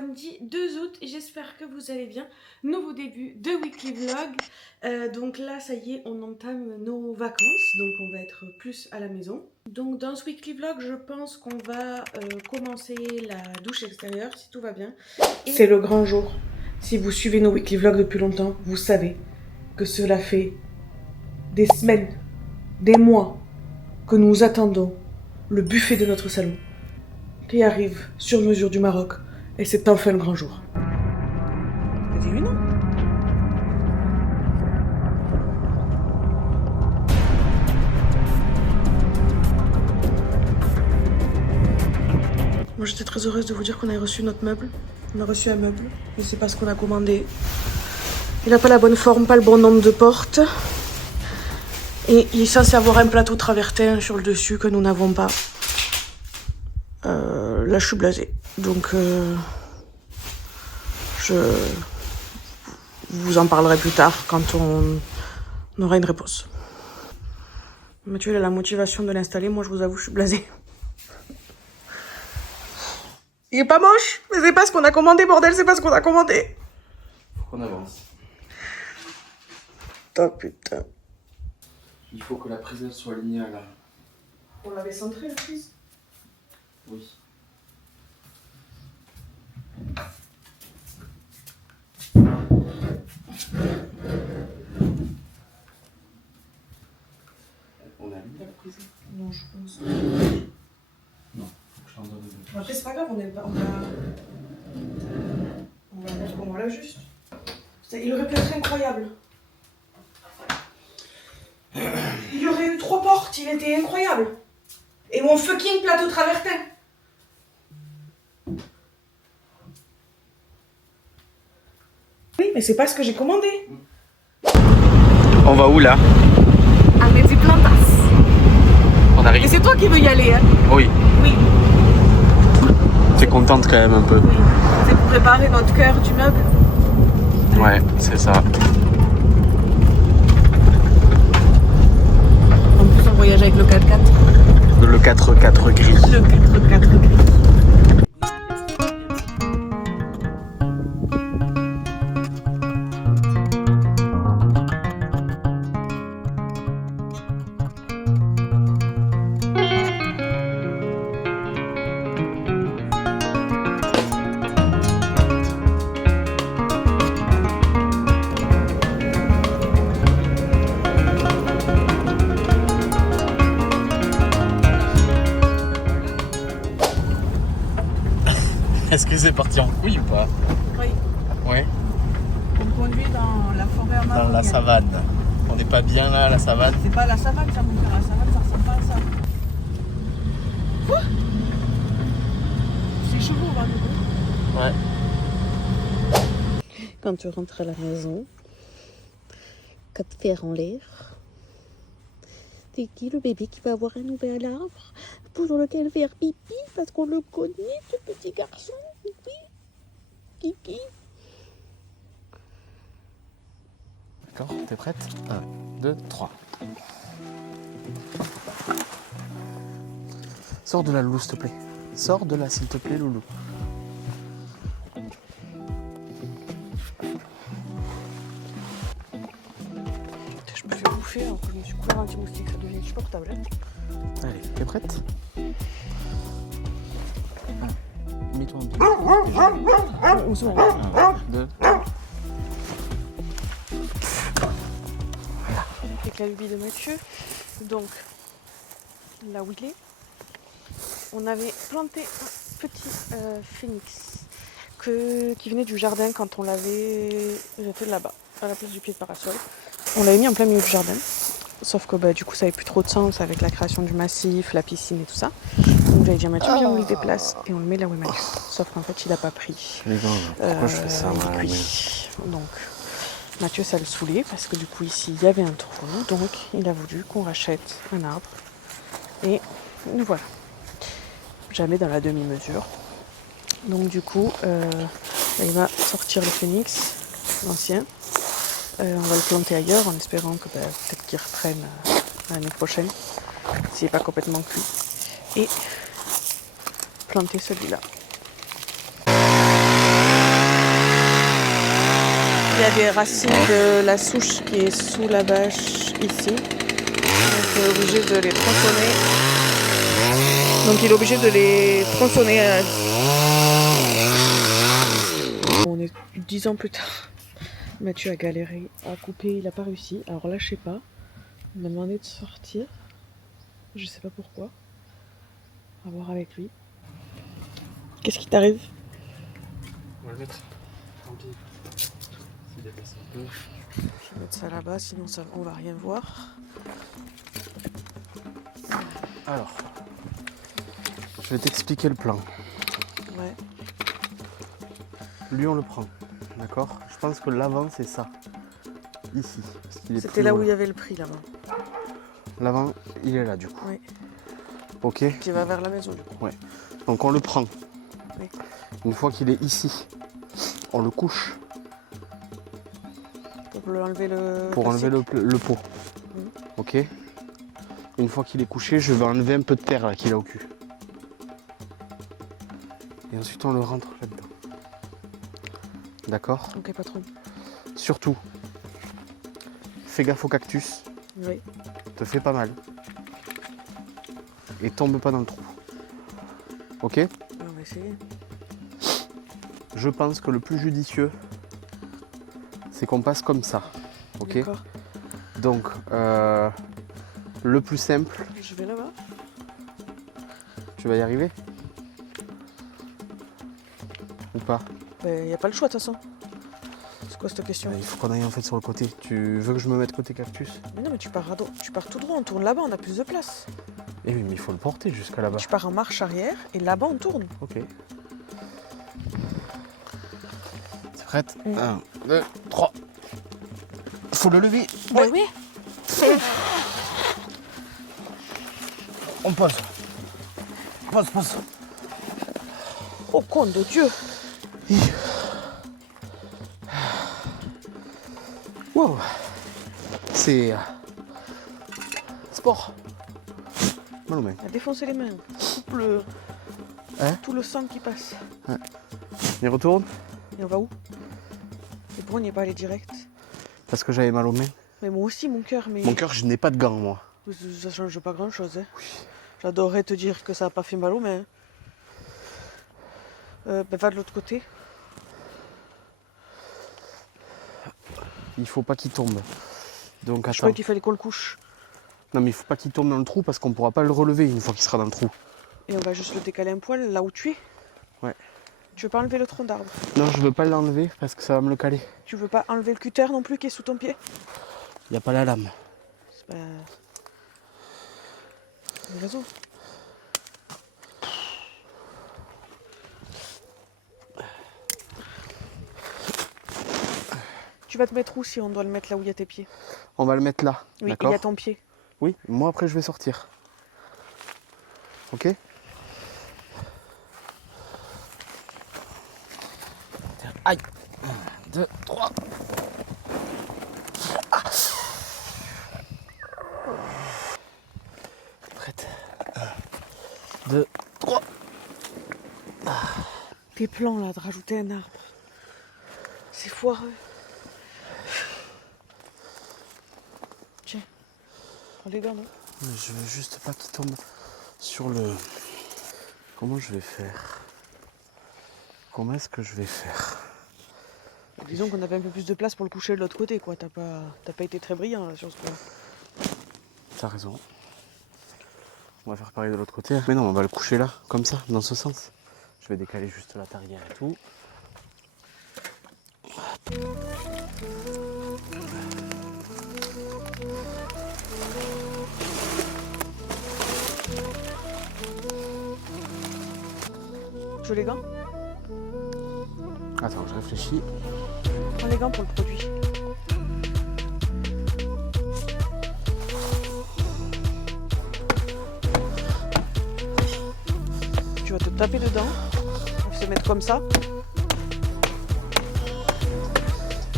samedi 2 août et j'espère que vous allez bien. Nouveau début de weekly vlog. Donc là, ça y est, on entame nos vacances, donc on va être plus à la maison. Donc dans ce weekly vlog, je pense qu'on va commencer la douche extérieure si tout va bien. C'est le grand jour. Si vous suivez nos weekly vlogs depuis longtemps, vous savez que cela fait des semaines, des mois que nous attendons le buffet de notre salon qui arrive sur mesure du Maroc et c'est enfin le grand jour. T'as dit oui, non? Moi j'étais très heureuse de vous dire qu'on a reçu notre meuble. On a reçu un meuble, je sais pas ce qu'on a commandé. Il n'a pas la bonne forme, pas le bon nombre de portes. Et il est censé avoir un plateau travertin sur le dessus que nous n'avons pas. Là je suis blasée. Donc je vous en parlerai plus tard quand on aura une réponse. Mathieu il a la motivation de l'installer, moi je vous avoue je suis blasée. Il est pas moche, mais c'est pas ce qu'on a commandé, bordel, c'est pas ce qu'on a commandé. Faut qu'on avance. Oh putain. Il faut que la prise elle soit alignée à la... On l'avait centré la prise? Oui. On a mis la prise? Non, je pense. Non, faut que je t'en donne une. Après, c'est pas grave, on va mettre comment là juste. Il aurait pu être incroyable. Il y aurait eu 3 portes, il était incroyable. Et mon fucking plateau travertin. Oui, mais c'est pas ce que j'ai commandé. On va où là? À Medi Plantas. On arrive. Et c'est toi qui veux y aller, hein? Oui. Oui. T'es contente quand même un peu? Oui. C'est pour préparer notre cœur du meuble. Ouais, c'est ça. En plus, on voyage avec le 4x4. Le 4x4 gris. Le 4x4 gris. Est-ce que c'est parti en couille ou pas? Oui. Ouais. On conduit dans la forêt Dans amazonienne. la savane. On n'est pas bien là, la savane? C'est pas la savane, ça, mon père. La savane, ça ressemble pas à ça. Quoi? C'est chevaux, là, du coup. Ouais. Quand tu rentres à la maison, 4 fers en l'air, c'est qui le bébé qui va avoir un nouvel arbre pour lequel faire pipi parce qu'on le connaît, ce petit garçon? Pipi, pipi. D'accord, t'es prête? 1, 2, 3. Sors de là, Loulou, s'il te plaît. Sors de là, s'il te plaît, Loulou. Je me fais bouffer alors que je me suis couvert anti-moustique, ça devient insupportable. Allez, t'es prête? Mets-toi en deux. 1, 2, 3. Avec la lubie de Mathieu, donc là où il est, on avait planté un petit phénix qui venait du jardin quand on l'avait jeté là-bas, à la place du pied de parasol. On l'avait mis en plein milieu du jardin, sauf que du coup ça n'avait plus trop de sens avec la création du massif, la piscine et tout ça. Donc j'avais dit à Mathieu, viens on le déplace et on le met là où est Mathieu. Sauf qu'en fait il n'a pas pris. Mais non, pourquoi je fais ça, moi, oui. Donc Mathieu ça le saoulait parce que du coup ici il y avait un trou, donc il a voulu qu'on rachète un arbre. Et nous voilà. Jamais dans la demi-mesure. Donc du coup il va sortir le phénix, l'ancien. On va le planter ailleurs en espérant que peut-être qu'il reprenne l'année prochaine, s'il n'est pas complètement cuit. Et planter celui-là. il y a des racines de la souche qui est sous la bâche ici. Donc il est obligé de les tronçonner. On est 10 ans plus tard. Mathieu a galéré à couper, il n'a pas réussi. Alors là, je sais pas. Il m'a demandé de sortir. Je sais pas pourquoi. On va voir avec lui. Qu'est-ce qui t'arrive? On va le mettre. Tant pis. S'il déplace un peu. Je vais mettre ça là-bas, sinon ça, on va rien voir. Alors, je vais t'expliquer le plan. Ouais. Lui, on le prend. D'accord? Je pense que l'avant, c'est ça. Ici. C'était là où il y avait le prix, là-bas. L'avant, il est là, du coup. Oui. Ok? Qui va vers la maison, du coup. Ouais. Donc, on le prend. Oui. Une fois qu'il est ici, on le couche Pour lui enlever le pour enlever le pot. Mhm. Ok? Une fois qu'il est couché, je vais enlever un peu de terre là qu'il a au cul. Et ensuite, on le rentre là-dedans. D'accord? Ok, patron. Surtout, fais gaffe au cactus. Oui. Te fais pas mal. Et tombe pas dans le trou. Ok? On va essayer. Je pense que le plus judicieux, c'est qu'on passe comme ça. Ok? D'accord. Donc, le plus simple, Je vais là-bas. tu vas y arriver? Ou pas? Il n'y a pas le choix, de toute façon. C'est quoi cette question? Il faut qu'on aille en fait sur le côté. Tu veux que je me mette côté cactus? Mais non, mais tu pars tout droit, on tourne là-bas, on a plus de place. Eh oui, mais il faut le porter jusqu'à là-bas. Tu pars en marche arrière et là-bas on tourne. Ok. C'est prête? Mm. 1, 2, 3. Faut le lever. Bah oui. On pose. Pose. Oh con de Dieu. Wow. C'est sport. Mal aux mains. Il a défoncé les mains. Coupe le... Hein? tout le sang qui passe. Il retourne Et on va où? Et pourquoi on n'y est pas allé direct? parce que j'avais mal aux mains. Mais moi aussi, mon cœur, mais... Mon cœur, je n'ai pas de gants, moi. Ça change pas grand-chose. Hein. Oui. J'adorerais te dire que ça n'a pas fait mal aux mains. Va de l'autre côté. Il faut pas qu'il tombe. Donc Je attends. croyais qu'il fallait qu'on le couche. Non mais il faut pas qu'il tombe dans le trou parce qu'on pourra pas le relever une fois qu'il sera dans le trou. Et on va juste le décaler un poil là où tu es. Ouais. Tu veux pas enlever le tronc d'arbre? Non, je veux pas l'enlever parce que ça va me le caler. Tu veux pas enlever le cutter non plus qui est sous ton pied? Il y a pas la lame. C'est pas... Le réseau. Tu vas te mettre où si on doit le mettre là où il y a tes pieds? On va le mettre là. Oui, il d'accord? y a ton pied. Oui, moi après je vais sortir. Ok? Aïe! 1, 2, 3. Prête? 1, 2, 3. Tes plans là de rajouter un arbre. C'est foireux. Tiens, prends les gants, non? Je veux juste pas qu'il tombe sur le... Comment je vais faire? Comment est-ce que je vais faire? Disons qu'on avait un peu plus de place pour le coucher de l'autre côté, quoi. T'as pas été très brillant là, sur ce point. T'as raison. On va faire pareil de l'autre côté. Mais non, on va le coucher là, comme ça, dans ce sens. Je vais décaler juste la tarière et tout. Tu veux les gants? Attends, je réfléchis. Prends les gants pour le produit. Tu vas te taper dedans. On va se mettre comme ça.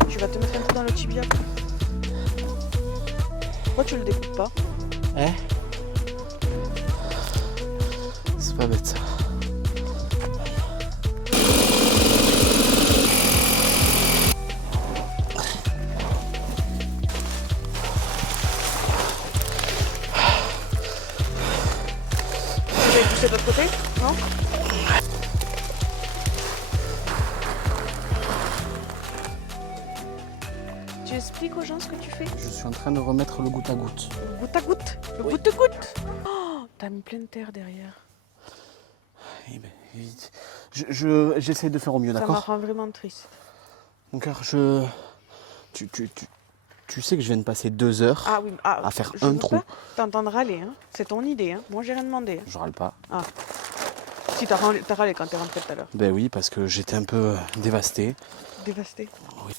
Tu vas te mettre un peu dans le tibia. Pourquoi tu le découpes pas? Hein? C'est pas bête ça. passer de l'autre côté, non? Tu expliques aux gens ce que tu fais? Je suis en train de remettre le goutte à goutte. Le goutte à goutte. Le goutte à goutte. Oh, t'as mis plein de terre derrière. Eh ben, j'essaie de faire au mieux, Ça me d'accord? rend vraiment triste. Mon cœur, tu sais que je viens de passer 2 heures Ah oui, à faire je un veux trou. pas t'entendre râler, hein. C'est ton idée, hein. Moi j'ai rien demandé. Je râle pas. Ah. Si t'as râlé quand t'es rentré tout à l'heure. Ben oui, parce que j'étais un peu dévasté. Dévasté. Oui.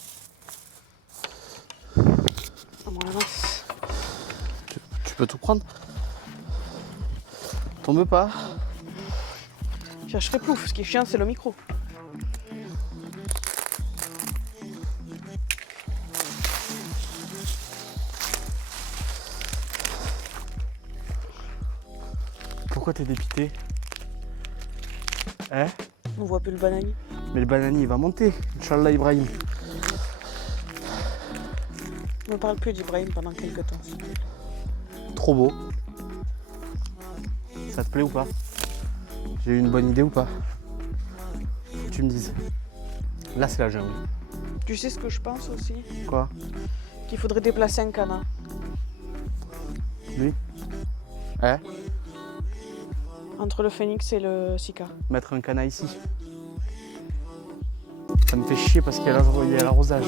Ah bon, la masse. Tu peux tout prendre? Tombe pas. Je chercherai plouf. Ce qui est chiant, c'est le micro. Pourquoi t'es dépité? Hein? On voit plus le banani. Mais le banani il va monter. Inch'Allah Ibrahim. Ne parle plus d'Ibrahim pendant quelques temps. s'il te plaît. Trop beau. Ça te plaît ou pas? J'ai eu une bonne idée ou pas? Faut que tu me dises. Là c'est la jungle. Tu sais ce que je pense aussi? Quoi? Qu'il faudrait déplacer un canard. Lui? Hein? Entre le phénix et le sika. Mettre un canard ici. Ça me fait chier parce qu'il y a l'arrosage.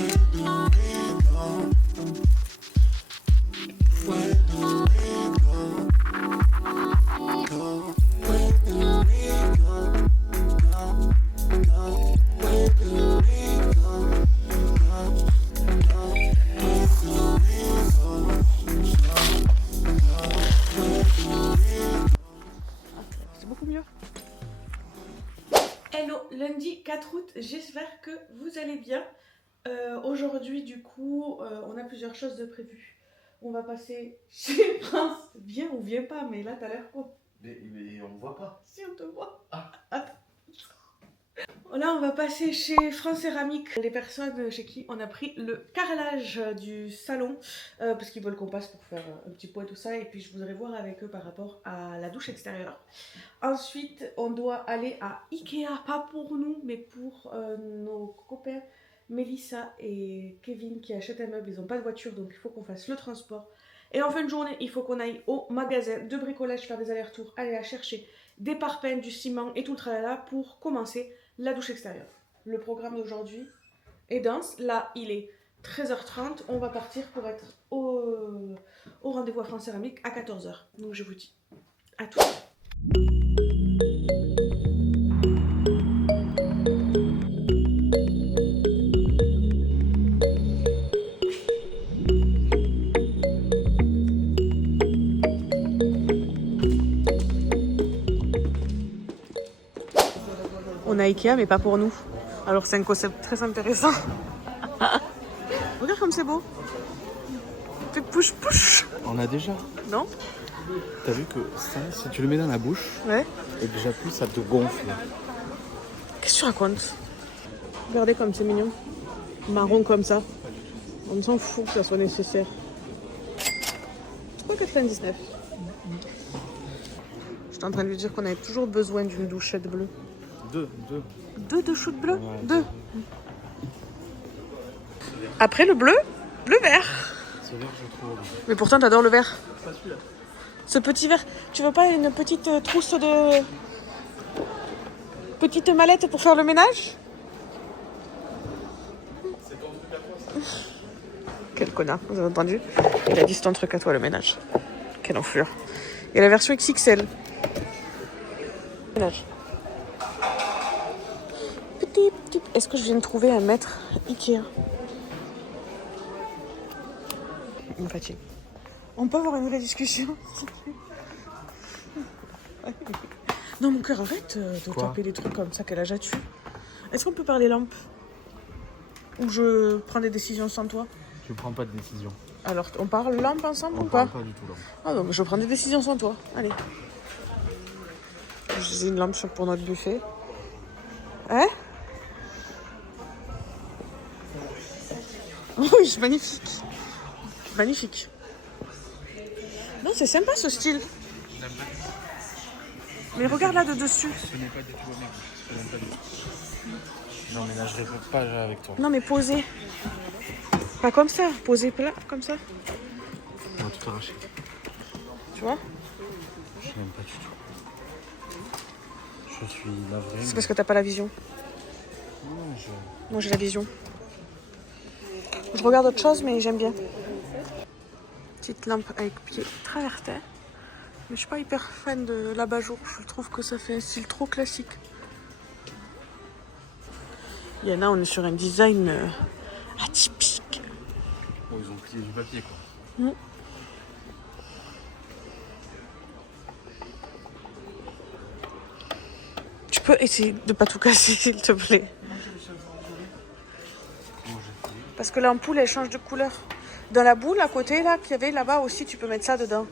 C'est beaucoup mieux. Hello, lundi 4 août, j'espère que vous allez bien. Aujourd'hui du coup, on a plusieurs choses de prévues. On va passer chez Prince. Viens ou viens pas, mais là t'as l'air con. Mais on voit pas. Si on te voit. Ah. Attends. Là on va passer chez France Céramique, les personnes chez qui on a pris le carrelage du salon parce qu'ils veulent qu'on passe pour faire un petit pot et tout ça, et puis je voudrais voir avec eux par rapport à la douche extérieure. Ensuite on doit aller à Ikea, pas pour nous mais pour nos copains Mélissa et Kevin qui achètent un meuble. Ils n'ont pas de voiture donc il faut qu'on fasse le transport. Et en fin de journée il faut qu'on aille au magasin de bricolage, faire des allers-retours, aller la chercher des parpaings, du ciment et tout le tralala pour commencer la douche extérieure. Le programme d'aujourd'hui est dense. Là, il est 13h30. On va partir pour être au rendez-vous à France Céramique à 14h. Donc je vous dis à tout de suite. On a Ikea mais pas pour nous. Alors c'est un concept très intéressant. Regarde comme c'est beau. Fait push push. On a déjà. Non? T'as vu que ça, si tu le mets dans la bouche, Ouais. et déjà plus ça te gonfle. Qu'est-ce que tu racontes? Regardez comme c'est mignon. Marron comme ça. On s'en fout que ça soit nécessaire. 3,99. J'étais en train de lui dire qu'on avait toujours besoin d'une douchette bleue. Deux douchettes bleues? Ouais. Deux. Après le bleu, le vert. Ce vert, je trouve. Mais pourtant t'adores le vert. Pas celui-là. Ce petit vert. Tu veux pas une petite trousse de... Petite mallette pour faire le ménage? C'est ton truc à toi, ça. Quel connard, vous avez entendu? Il a dit c'est ton truc à toi le ménage. Quelle enflure. Et la version XXL. Ménage. Petit. Est-ce que je viens de trouver un maître Ikea? Une fatigue. On peut avoir une vraie discussion? Non mon cœur, arrête de Quoi? taper des trucs comme ça. Quel âge as-tu? Est-ce qu'on peut parler lampe? Ou je prends des décisions sans toi? Je prends pas de décision. Alors, on parle lampe ensemble ou On pas? parle pas du tout là. Ah donc je prends des décisions sans toi. Allez. J'ai une lampe pour notre buffet. Hein? Oui, magnifique. Magnifique. Non, c'est sympa ce style. Mais regarde là de dessus. Je connais pas du tout mec. Je connais pas du tout. J'emménagerai pas avec toi. Non mais posé. Pas comme ça, posé plat, comme ça. On va tout arracher. Tu vois? Je sais même pas du tout. Je suis navré. C'est parce que t'as pas la vision. Non, Moi j'ai la vision. Je regarde autre chose mais j'aime bien. Petite lampe avec pied traversé. Mais je suis pas hyper fan de l'abat-jour. Je trouve que ça fait un style trop classique. Il y en a, on est sur un design atypique. Bon, ils ont plié du papier quoi. Tu peux essayer de pas tout casser s'il te plaît. Parce que l'ampoule elle change de couleur. Dans la boule à côté là qu'il y avait là-bas aussi tu peux mettre ça dedans.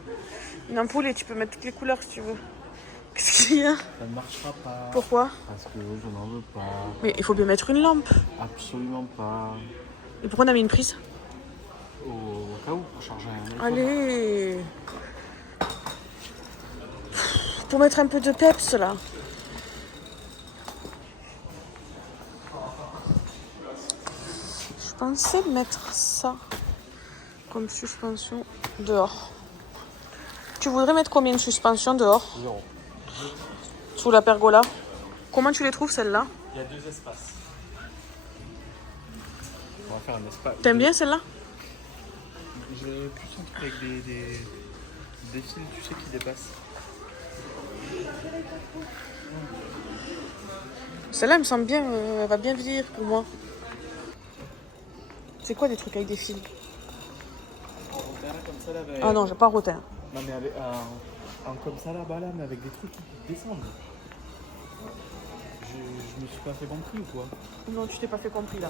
Une ampoule et tu peux mettre toutes les couleurs si tu veux. Qu'est-ce qu'il y a? Ça ne marchera pas. Pourquoi? Parce que je n'en veux pas. Mais il faut bien mettre une lampe. Absolument pas. Et pourquoi on a mis une prise? Au cas où, pour charger un téléphone. Allez. Pour mettre un peu de peps là. Je pensais mettre ça comme suspension dehors. Tu voudrais mettre combien de suspensions dehors? 0. Sous la pergola. Comment tu les trouves celles-là? Il y a 2 espaces. On va faire un espace. T'aimes bien celle-là? J'ai plus un truc avec des fils, tu sais, qui dépassent. Celle-là elle me semble bien, elle va bien vieillir pour moi. C'est quoi des trucs avec des fils? Comme ça, là, Ah non, j'ai pas rotin. Non, mais avec, comme ça là-bas, là, mais avec des trucs qui descendent. Je me suis pas fait compris ou quoi? Non, tu t'es pas fait compris là.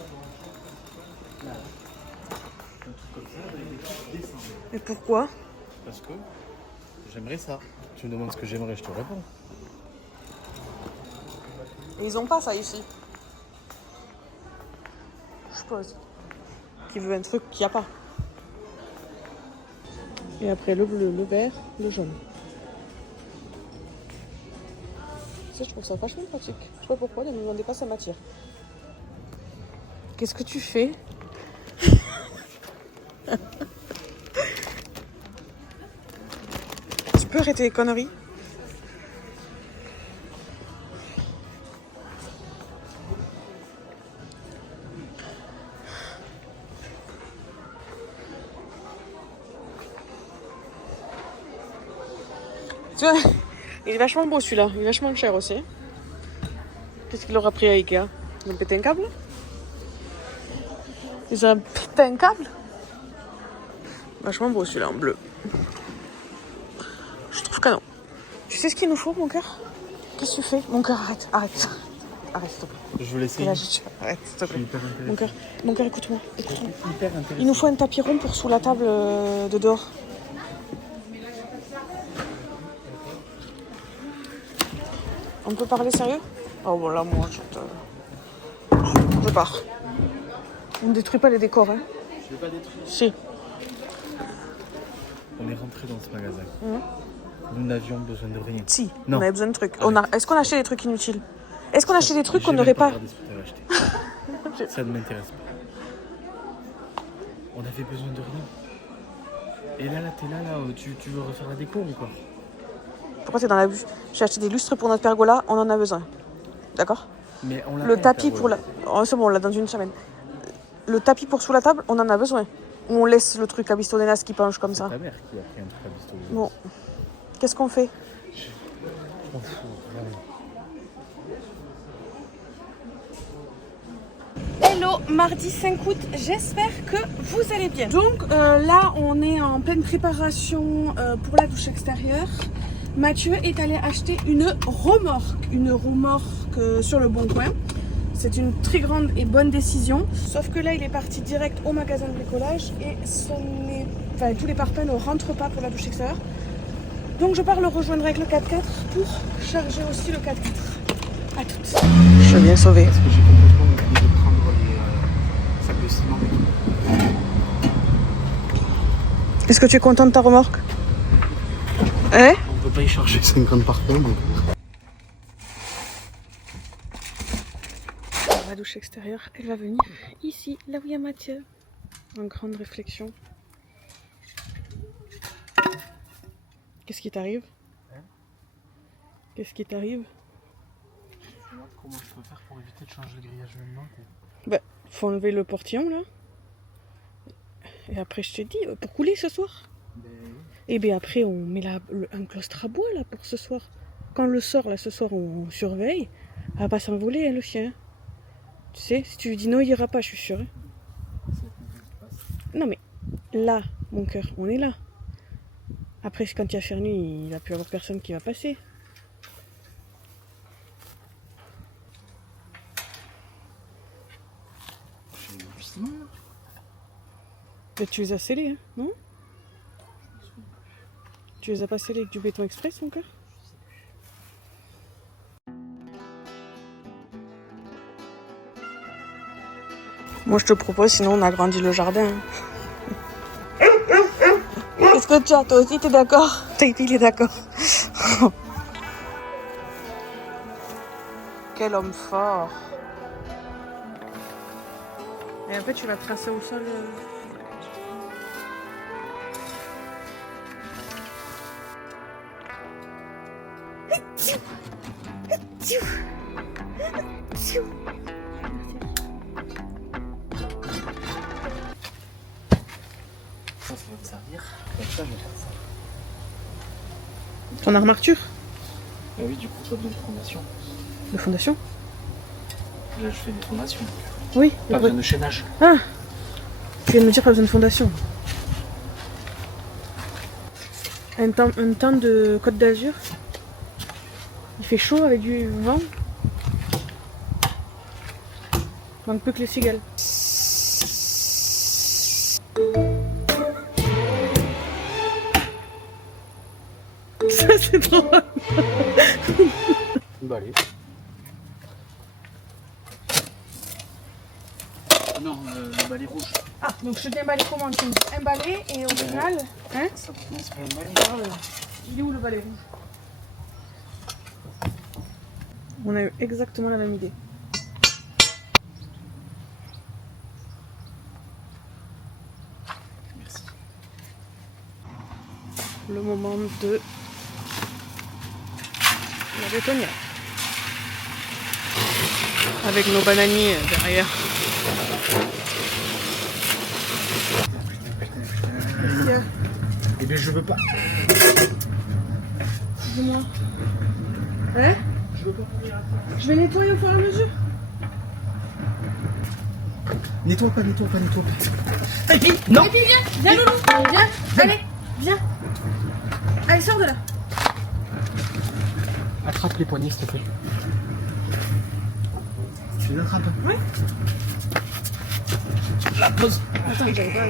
Là. Un truc comme ça, avec des trucs qui descendent. Et pourquoi? Parce que j'aimerais ça. Tu me demandes ce que j'aimerais, je te réponds. Et ils ont pas ça ici. Je suppose. Qui veut un truc qu'il n'y a pas. Et après le bleu, le vert, le jaune. Ça, je trouve ça vachement pratique. Je sais pas pourquoi, ne me demandez pas, ça m'attire. Qu'est-ce que tu fais? Tu peux arrêter les conneries? Tu vois, il est vachement beau celui-là, il est vachement cher aussi. Qu'est-ce qu'il aura pris à Ikea? Ils ont pété un câble? Ils ont pété un câble? Vachement beau celui-là en bleu. Je trouve que non. Tu sais ce qu'il nous faut, mon cœur? Qu'est-ce que tu fais? Mon cœur, arrête, arrête. Arrête, s'il te plaît. Je veux laisser. Arrête, s'il te plaît. Hyper Mon cœur, écoute-moi. intéressant. Il nous faut un tapis rond pour sous la table de dehors. On peut parler sérieux? Oh voilà, moi, je pars. On ne détruit pas les décors, hein? Je vais pas détruire. Si. On est rentré dans ce magasin. Nous n'avions besoin de rien. Si, Non. on avait besoin de trucs. Arrête. Est-ce qu'on a acheté des trucs inutiles? Est-ce qu'on a acheté des trucs qu'on J'ai n'aurait même pas... regardé ce que t'avais acheté. Ça ne m'intéresse pas. On avait besoin de rien. Et là, t'es là, tu veux refaire la déco ou quoi? Pourquoi t'es dans la vue? J'ai acheté des lustres pour notre pergola, on en a besoin. D'accord? Mais on l'a Le fait, tapis la pour la... pergola. Oh, c'est bon, on l'a dans une semaine. Le tapis pour sous la table, on en a besoin. Ou on laisse le truc à Bistonenas qui penche comme ça. Ta mère qui a pris un truc à bistouri. Bon. Qu'est-ce qu'on fait? On fout, vraiment. Hello, mardi 5 août, j'espère que vous allez bien. Donc là, on est en pleine préparation pour la douche extérieure. Mathieu est allé acheter une remorque sur le Bon Coin. C'est une très grande et bonne décision. Sauf que là, il est parti direct au magasin de bricolage et tous les parpaings ne rentrent pas pour la douche extérieure. Donc je pars le rejoindre avec le 4x4 pour charger aussi le 4x4. À toutes. Je viens sauver. Parce que j'ai complètement oublié de prendre les sacs de ciment. Est-ce que tu es content de ta remorque? Hein? On peut pas y charger 50 parpaings. douche extérieure, elle va venir ici, là où il y a Mathieu. En grande réflexion. Qu'est-ce qui t'arrive? Qu'est-ce qui t'arrive? Je regarde comment je peux faire pour éviter de changer le grillage maintenant. Bah, faut enlever le portillon là. Et après, je te dis, pour couler ce soir. Et bien après, on met un claustre à bois là pour ce soir. Quand on le sort là ce soir, on surveille. Elle va pas s'envoler, hein, le chien. Tu sais, si tu lui dis non, il ira pas, je suis sûre. Non mais là, mon cœur, on est là. Après, quand il va faire nuit, il va plus y avoir personne qui va passer. Et tu les as scellés, hein, non? Tu les as pas scellés avec du béton express, mon cœur? Moi, je te propose, sinon on agrandit le jardin. Qu'est-ce que tu as? Toi aussi, t'es d'accord? Tahiti, il est d'accord. Quel homme fort. Et en fait, tu vas tracer au sol. Ça va me servir. Comme ça, je vais faire ça. Ton arme Arthur? Ah oui, du coup, toi de fondation. De fondation? Là, je fais des fondations. Oui. Pas besoin de chaînage. Ah! Tu viens de me dire pas besoin de fondation. Un temps de Côte d'Azur. Il fait chaud avec du vent. Manque peu que les cigales. Ça c'est drôle. Balai. Non, le balai rouge. Ah, donc je te dis un balai comment? Un balai et au final. Hein? Ça c'est pas un balai. Ah, voilà. Il est où le balai rouge? On a eu exactement la même idée. Merci. Le moment de la bétonnière. Avec nos bananiers derrière. Eh bien, je veux pas. Dis-moi. Hein? Je veux pas courir. Je vais nettoyer au fur et à mesure. Nettoie pas. Non. Et puis viens, loulou. Viens, allez, viens. Allez, sors de là. Attrape les poignets, s'il te plaît. Tu les attrapes? Oui. La pause. Attends, j'avais pas.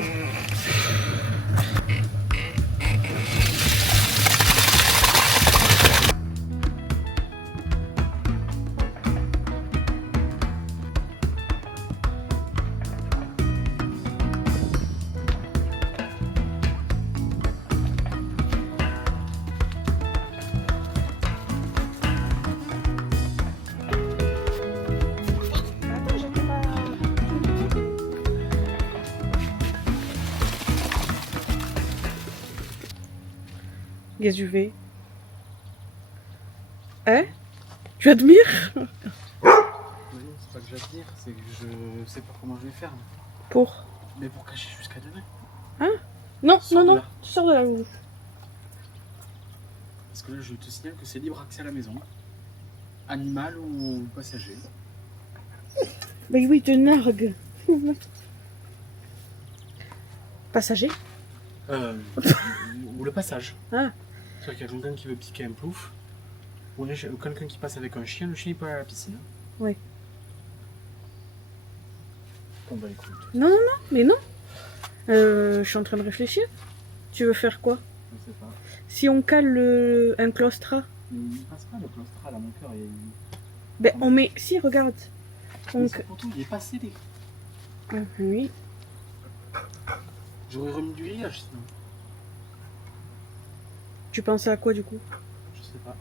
Gaz UV. Hein? Tu admires? Oui, c'est pas que j'admire, c'est que je sais pas comment je vais faire. Pour? Mais pour cacher jusqu'à demain. Hein? Non, Sors de non, là. tu sors de là. Loulou. Parce que là, je te signale que c'est libre accès à la maison. Animal ou passager. Bah oui, te nargue. Passager? Ou le passage. Ah. C'est-à-dire qu'il y a quelqu'un qui veut piquer un plouf. Ou quelqu'un qui passe avec un chien, le chien il peut aller à la piscine. Oui. On va écouter. Non, mais non. Je suis en train de réfléchir. Tu veux faire quoi? Je sais pas. Si on cale un claustrat, Mais il passe pas le claustral à mon cœur. ben on met. Si, regarde. Donc... Pourtant, il est pas scellé. Oui. J'aurais remis du grillage sinon. Tu pensais à quoi du coup? Je sais pas.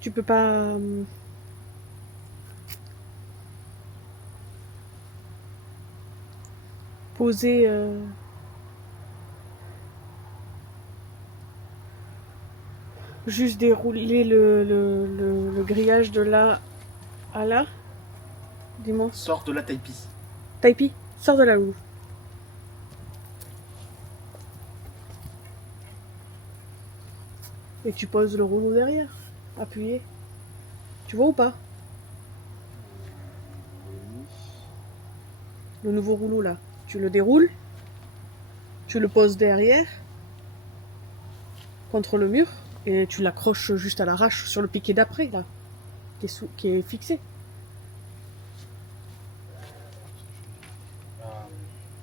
Tu peux pas. poser juste dérouler le grillage de là à là. Dis-moi. Sors de la Taipi. Taipi, sors de la loulou. Et tu poses le rouleau derrière, appuyé. Tu vois ou pas? Le nouveau rouleau là, tu le déroules, tu le poses derrière, contre le mur, et tu l'accroches juste à l'arrache sur le piquet d'après là, qui est fixé.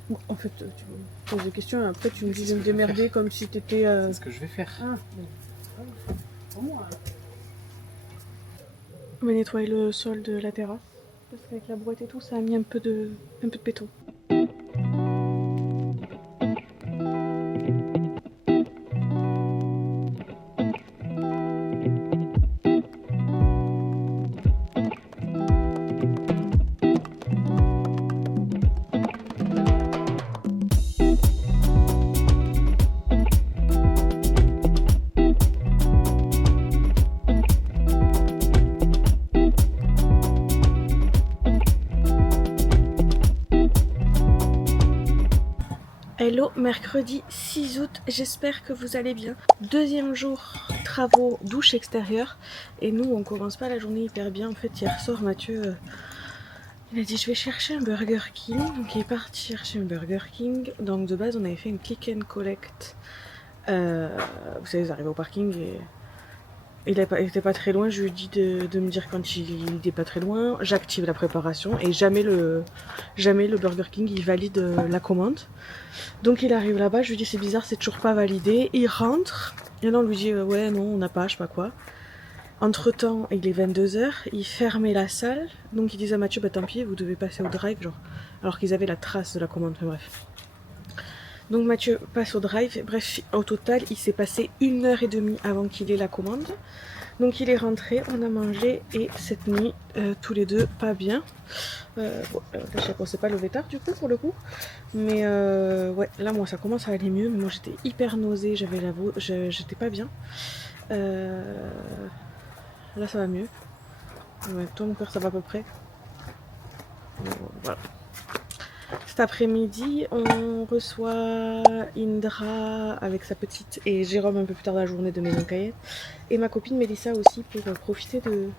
Bon, en fait, tu poses des questions et après tu me dis de me démerder comme si t'étais... C'est ce que je vais faire. Ah, on va nettoyer le sol de la terrasse. Parce qu'avec la brouette et tout, ça a mis un peu de béton. Hello, mercredi 6 août, j'espère que vous allez bien. Deuxième jour, travaux, douche extérieure. Et nous, on commence pas la journée hyper bien. En fait, hier soir, Mathieu, il a dit je vais chercher un Burger King. Donc il est parti chercher un Burger King. Donc de base, on avait fait une click and collect. Vous savez, vous arrivez au parking et... Il était pas très loin, je lui ai dit de me dire quand il était pas très loin. J'active la préparation et jamais le Burger King il valide la commande. Donc il arrive là-bas, je lui dis c'est bizarre, c'est toujours pas validé. Il rentre et là on lui dit ouais non on n'a pas, je sais pas quoi. Entre temps il est 22 h, il fermait la salle. Donc il disait à Mathieu bah tant pis vous devez passer au drive genre. Alors qu'ils avaient la trace de la commande, enfin bref. Donc Mathieu passe au drive, bref au total il s'est passé 1h30 avant qu'il ait la commande. Donc il est rentré, on a mangé et cette nuit tous les deux pas bien. Bon, on s'est pas levé tard du coup pour le coup. Mais ouais là moi ça commence à aller mieux, mais moi j'étais hyper nausée, j'étais pas bien. Là ça va mieux. Ouais, toi mon cœur ça va à peu près. Voilà. Cet après-midi, on reçoit Indra avec sa petite et Jérôme un peu plus tard dans la journée de Maison Cayenne. Et ma copine Mélissa aussi pour profiter de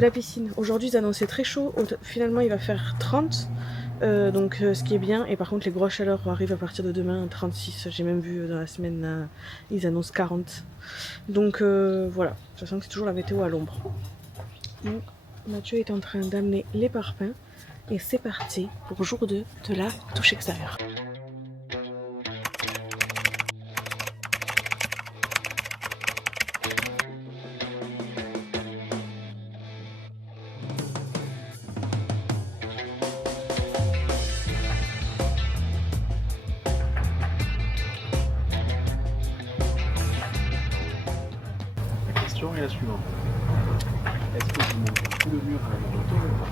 la piscine. Aujourd'hui, ils annonçaient très chaud. Finalement, il va faire 30. Donc, ce qui est bien. Et par contre, les grosses chaleurs arrivent à partir de demain, 36. J'ai même vu dans la semaine, ils annoncent 40. Donc, voilà. De toute façon, c'est toujours la météo à l'ombre. Donc, Mathieu est en train d'amener les parpaings. Et c'est parti pour jour 2 de la douche extérieure. La question est la suivante. Est-ce que vous montez tout le mur à la moto ou pas?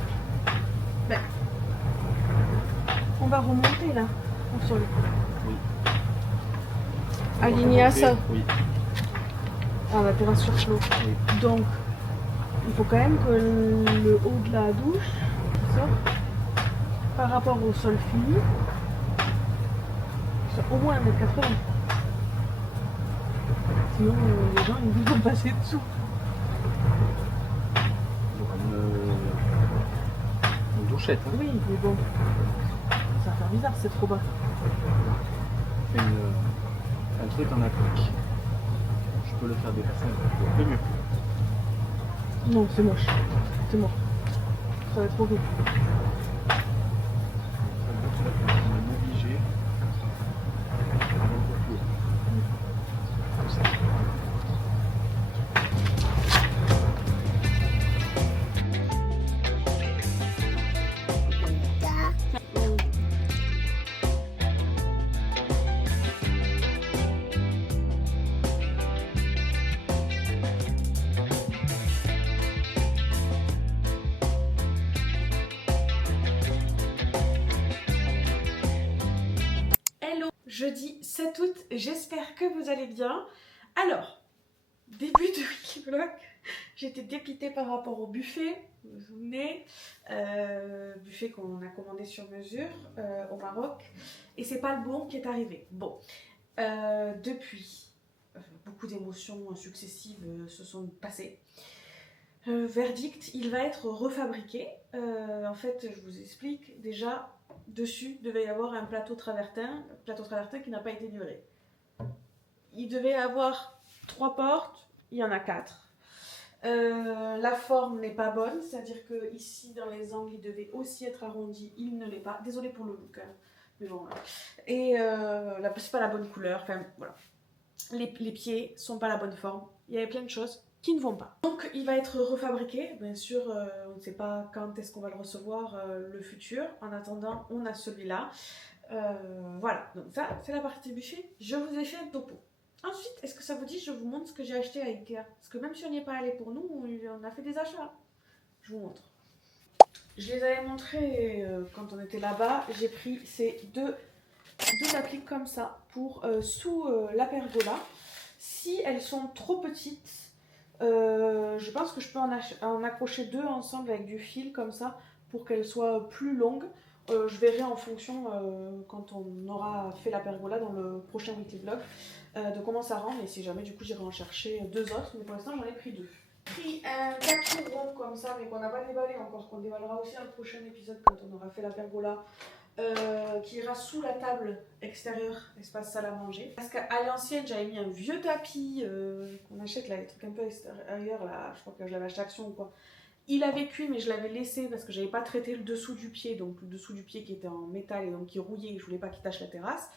On va remonter là, au sol. Oui. Aligné à ça. Oui. Ah, la terrasse sur flot. Oui. Donc, il faut quand même que le haut de la douche sorte par rapport au sol fini, soit au moins 1,80 m. Sinon, les gens ils vont passer dessous. Une douchette. Hein. Oui, mais bon. Ça va faire bizarre, c'est trop bas. Fais un truc en applique. Je peux le faire dépasser un peu mieux. Non, c'est moche. C'est mort. Ça va être trop beau. 7 août, j'espère que vous allez bien. Alors, début de weekly vlog, j'étais dépitée par rapport au buffet, vous vous souvenez, buffet qu'on a commandé sur mesure au Maroc, et c'est pas le bon qui est arrivé. Bon, depuis, beaucoup d'émotions successives se sont passées. Verdict, il va être refabriqué. En fait, je vous explique, déjà, dessus devait y avoir un plateau travertin qui n'a pas été livré. Il devait avoir 3 portes, il y en a 4. La forme n'est pas bonne, c'est-à-dire que ici dans les angles il devait aussi être arrondi, il ne l'est pas. Désolée pour le look, hein. Mais bon. Et là, c'est pas la bonne couleur. Enfin voilà, les pieds sont pas la bonne forme. Il y avait plein de choses qui ne vont pas. Donc il va être refabriqué. Bien sûr, on ne sait pas quand est-ce qu'on va le recevoir, le futur. En attendant, on a celui-là. Voilà. Donc ça, c'est la partie buffet. Je vous ai fait un topo. Ensuite, est-ce que ça vous dit, je vous montre ce que j'ai acheté à Ikea? Parce que même si on n'y est pas allé pour nous, on a fait des achats. Je vous montre. Je les avais montrés quand on était là-bas. J'ai pris ces deux appliques comme ça pour sous la pergola. Si elles sont trop petites, je pense que je peux en accrocher 2 ensemble avec du fil comme ça pour qu'elles soient plus longues. Je verrai en fonction quand on aura fait la pergola dans le prochain weekly vlog de comment ça rend, et si jamais du coup j'irai en chercher 2 autres, mais pour l'instant j'en ai pris 2. J'ai pris un tapis rond comme ça mais qu'on n'a pas déballé encore, qu'on déballera aussi dans le prochain épisode quand on aura fait la pergola, qui ira sous la table extérieure, espace salle à manger. Parce qu'à l'ancienne j'avais mis un vieux tapis qu'on achète là, les trucs un peu extérieurs là, je crois que je l'avais acheté Action ou quoi. Il avait cuit mais je l'avais laissé parce que j'avais pas traité le dessous du pied, donc le dessous du pied qui était en métal et donc qui rouillait et je voulais pas qu'il tache la terrasse.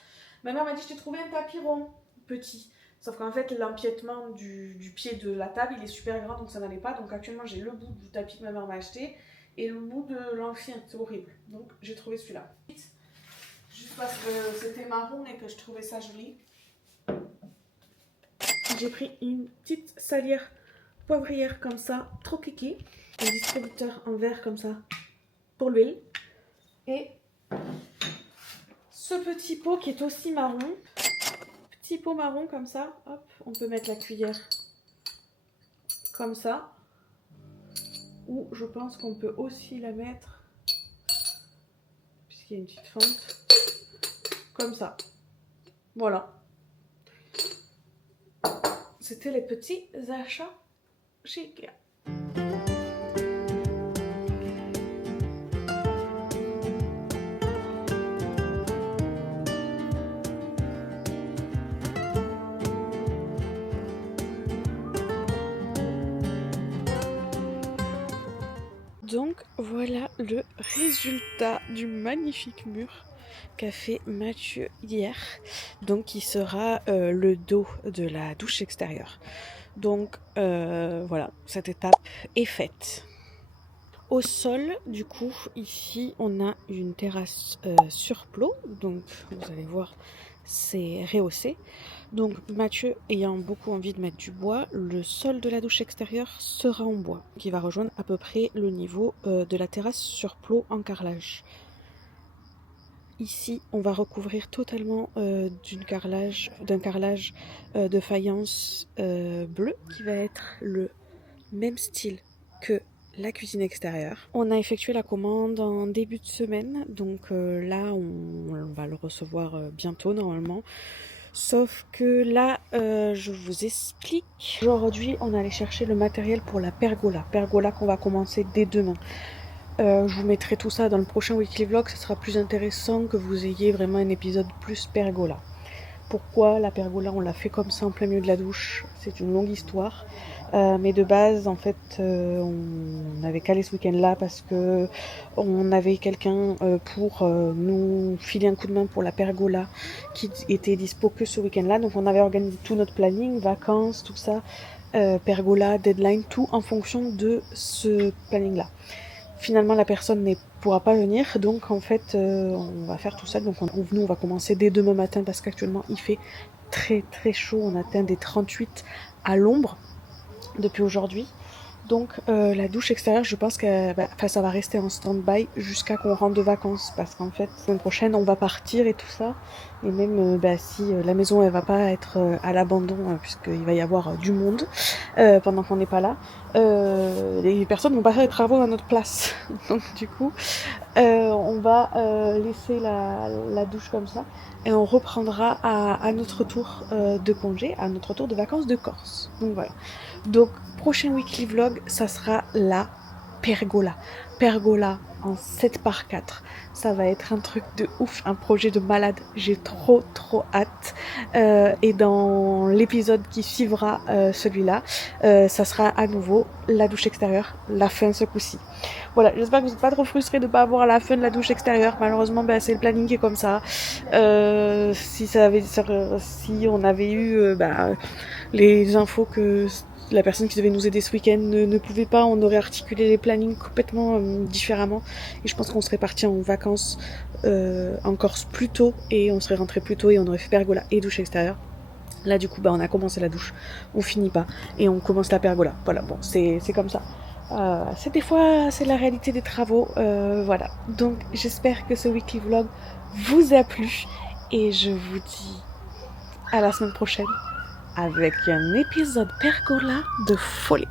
Ma mère m'a dit je t'ai trouvé un tapis rond, petit. Sauf qu'en fait l'empiètement du pied de la table il est super grand donc ça n'allait pas. Donc actuellement j'ai le bout du tapis que ma mère m'a acheté et le bout de l'ancien, c'est horrible. Donc j'ai trouvé celui-là. Juste parce que c'était marron et que je trouvais ça joli. J'ai pris une petite salière poivrière comme ça, trop kiki. Un distributeur en verre comme ça pour l'huile. Et ce petit pot qui est aussi marron. Petit pot marron comme ça. Hop, on peut mettre la cuillère comme ça. Ou je pense qu'on peut aussi la mettre, puisqu'il y a une petite fente, comme ça. Voilà. C'était les petits achats chez Ikea. Donc voilà le résultat du magnifique mur qu'a fait Mathieu hier, donc qui sera le dos de la douche extérieure. Donc voilà, cette étape est faite. Au sol, du coup, ici on a une terrasse sur plot, donc vous allez voir c'est rehaussé. Donc Mathieu ayant beaucoup envie de mettre du bois, le sol de la douche extérieure sera en bois, qui va rejoindre à peu près le niveau de la terrasse sur plot en carrelage. Ici on va recouvrir totalement d'un carrelage de faïence bleue, qui va être le même style que la cuisine extérieure. On a effectué la commande en début de semaine, donc là on va le recevoir bientôt normalement. Sauf que là, je vous explique. Aujourd'hui, on allait chercher le matériel pour la pergola. Pergola qu'on va commencer dès demain. Je vous mettrai tout ça dans le prochain weekly vlog. Ce sera plus intéressant que vous ayez vraiment un épisode plus pergola. Pourquoi la pergola, on l'a fait comme ça en plein milieu de la douche? C'est une longue histoire. Mais de base, en fait, on avait calé ce week-end-là parce que on avait quelqu'un pour nous filer un coup de main pour la pergola qui était dispo que ce week-end-là. Donc on avait organisé tout notre planning, vacances, tout ça, pergola, deadline, tout en fonction de ce planning-là. Finalement, la personne ne pourra pas venir, donc en fait, on va faire tout ça. Donc nous, on va commencer dès demain matin parce qu'actuellement, il fait très très chaud. On atteint des 38 à l'ombre depuis aujourd'hui. Donc la douche extérieure, je pense que ça va rester en stand-by jusqu'à qu'on rentre de vacances. Parce qu'en fait, la semaine prochaine, on va partir et tout ça. Et même si la maison, elle va pas être à l'abandon, puisqu'il va y avoir du monde pendant qu'on n'est pas là, les personnes vont pas faire les travaux à notre place. Donc du coup, on va laisser la douche comme ça. Et on reprendra à notre tour de congé, à notre tour de vacances de Corse. Donc voilà. Donc prochain weekly vlog, ça sera la pergola. Pergola en 7x4. Ça va être un truc de ouf, un projet de malade. J'ai trop hâte. Et dans l'épisode qui suivra celui-là, ça sera à nouveau la douche extérieure, la fin ce coup-ci. Voilà, j'espère que vous n'êtes pas trop frustrés de ne pas avoir la fin de la douche extérieure. Malheureusement, c'est le planning qui est comme ça. Si on avait eu les infos que la personne qui devait nous aider ce week-end ne pouvait pas, on aurait articulé les plannings complètement différemment. Et je pense qu'on serait parti en vacances en Corse plus tôt et on serait rentré plus tôt et on aurait fait pergola et douche extérieure. Là du coup on a commencé la douche, on finit pas et on commence la pergola. Voilà, bon c'est comme ça. C'est des fois c'est la réalité des travaux. Voilà. Donc j'espère que ce weekly vlog vous a plu et je vous dis à la semaine prochaine avec un épisode pergola de folie.